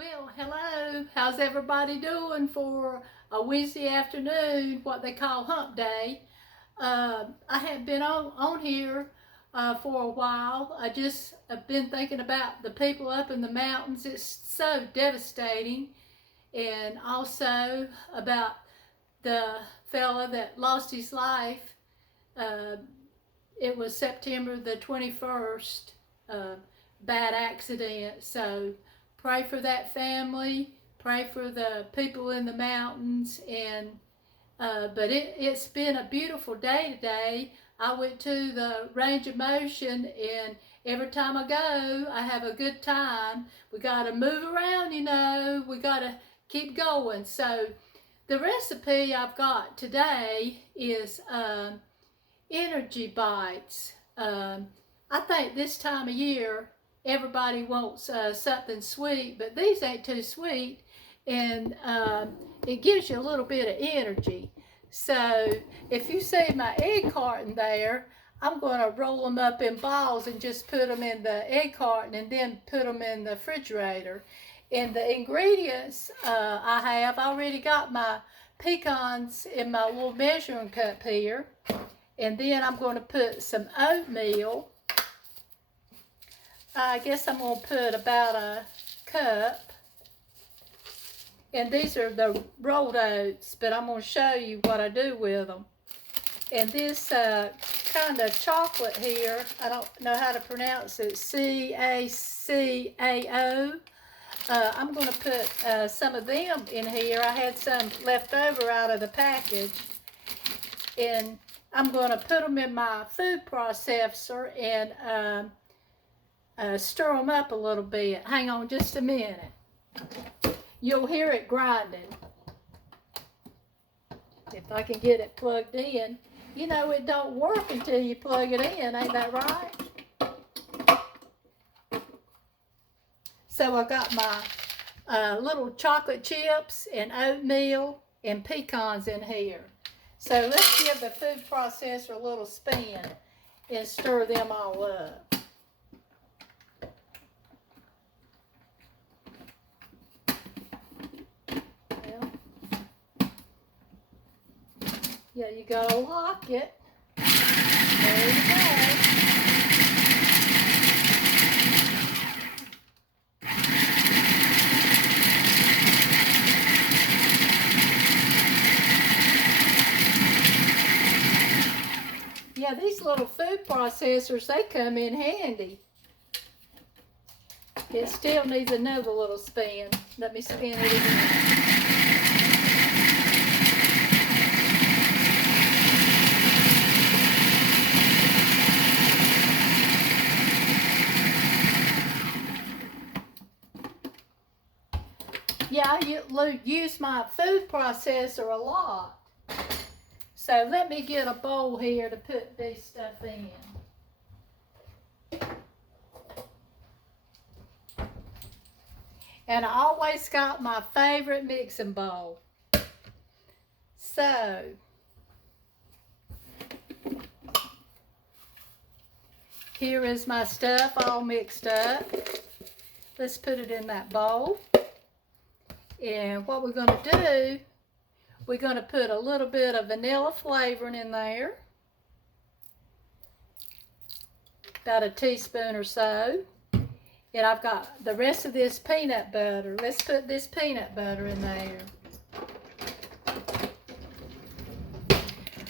Well, hello. How's everybody doing for a Wednesday afternoon, what they call hump day? I haven't been on here for a while. I just have been thinking about the people up in the mountains. It's so devastating. And also about the fella that lost his life. Uh, it was September the 21st, bad accident. So pray for that family, pray for the people in the mountains, and but it's been a beautiful day today. I went to the Range of Motion, and every time I go, I have a good time. We got to move around, we got to keep going. So the recipe I've got today is energy bites. I think this time of year, everybody wants something sweet, but these ain't too sweet, and it gives you a little bit of energy. So if you see my egg carton there, I'm going to roll them up in balls and just put them in the egg carton and then put them in the refrigerator. And the ingredients I've already got my pecans in my little measuring cup here. And then I'm going to put some oatmeal. I guess I'm going to put about a cup. And these are the rolled oats, but I'm going to show you what I do with them. And this kind of chocolate here, I don't know how to pronounce it, CACAO. I'm going to put some of them in here. I had some left over out of the package. And I'm going to put them in my food processor and stir them up a little bit. Hang on just a minute. You'll hear it grinding. If I can get it plugged in. You know it don't work until you plug it in, ain't that right? So I got my little chocolate chips and oatmeal and pecans in here. So let's give the food processor a little spin and stir them all up. Well, yeah, you gotta lock it. There you go. Yeah, these little food processors, they come in handy. It still needs another little spin. Let me spin it again. Yeah, I use my food processor a lot. So let me get a bowl here to put this stuff in. And I always got my favorite mixing bowl. So, here is my stuff all mixed up. Let's put it in that bowl. And what we're going to do, we're going to put a little bit of vanilla flavoring in there. About a teaspoon or so. And I've got the rest of this peanut butter. Let's put this peanut butter in there.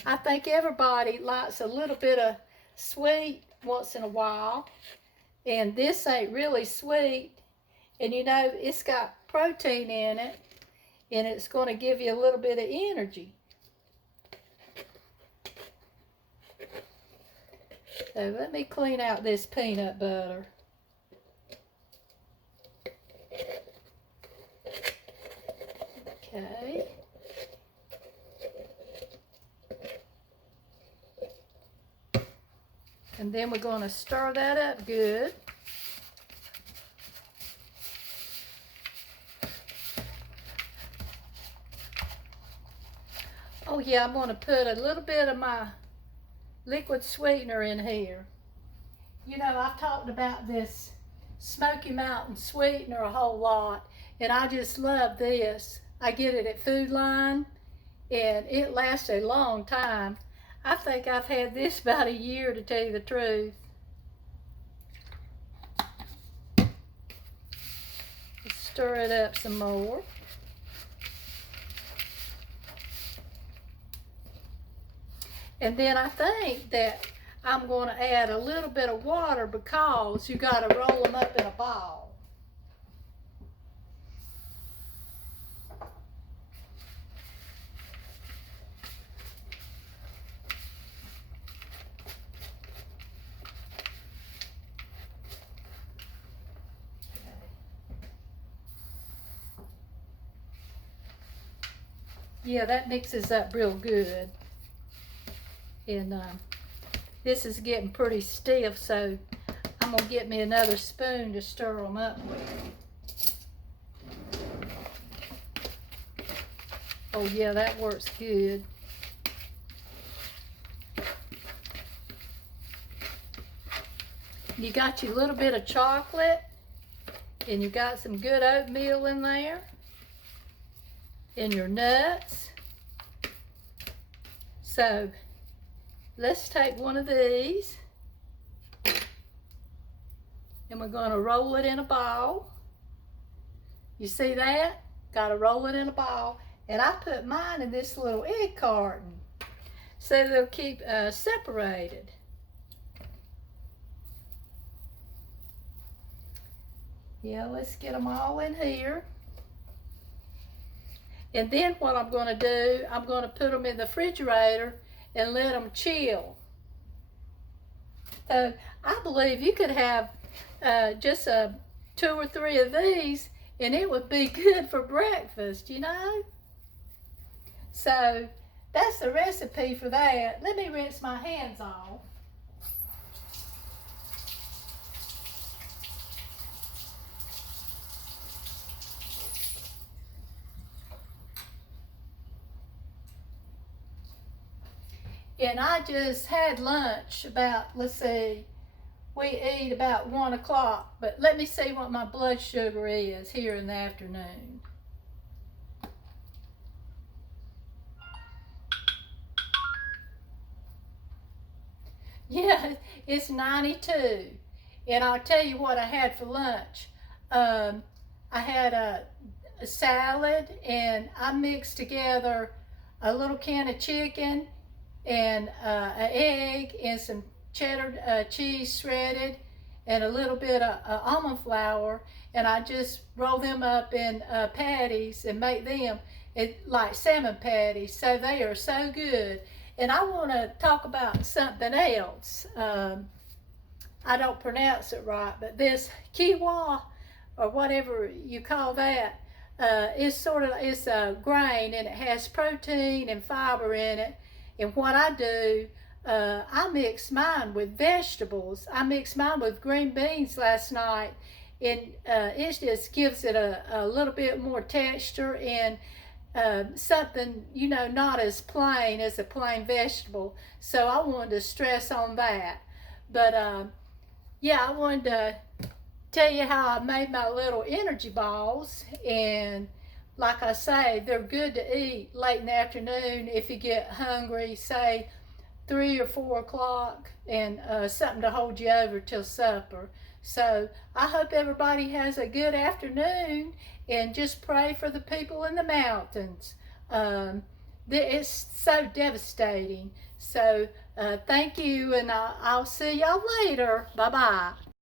I think everybody likes a little bit of sweet once in a while. And this ain't really sweet. And it's got protein in it. And it's going to give you a little bit of energy. So let me clean out this peanut butter. Okay. And then we're going to stir that up good. Oh yeah, I'm going to put a little bit of my liquid sweetener in here. I've talked about this Smoky Mountain sweetener a whole lot. And I just love this. I get it at Food Line, and it lasts a long time. I think I've had this about a year, to tell you the truth. Let's stir it up some more. And then I think that I'm going to add a little bit of water, because you got to roll them up in a ball. Yeah, that mixes up real good. And this is getting pretty stiff, so I'm going to get me another spoon to stir them up with. Oh yeah, that works good. You got your little bit of chocolate, and you got some good oatmeal in there, and your nuts. So let's take one of these, and we're going to roll it in a ball. You see that? Got to roll it in a ball. And I put mine in this little egg carton, so they'll keep separated. Yeah, let's get them all in here. And then what I'm going to do, I'm going to put them in the refrigerator and let them chill. So I believe you could have just 2 or 3 of these, and it would be good for breakfast, you know? So that's the recipe for that. Let me rinse my hands off. And I just had lunch about, let's see, we eat about 1 o'clock, but let me see what my blood sugar is here in the afternoon. Yeah, it's 92. And I'll tell you what I had for lunch. I had a salad, and I mixed together a little can of chicken and an egg and some cheddar cheese shredded and a little bit of almond flour, and I just roll them up in patties and make them like salmon patties. So they are so good. And I want to talk about something else. I don't pronounce it right, but this quinoa, or whatever you call that, it's a grain, and it has protein and fiber in it. And what I do, I mix mine with vegetables. I mixed mine with green beans last night, and it just gives it a little bit more texture, and something, you know, not as plain as a plain vegetable. So I wanted to stress on that. But yeah, I wanted to tell you how I made my little energy balls. And like I say, they're good to eat late in the afternoon if you get hungry, say 3 or 4 o'clock, and something to hold you over till supper. So I hope everybody has a good afternoon, and just pray for the people in the mountains. It's so devastating. So thank you, and I'll see y'all later. Bye-bye.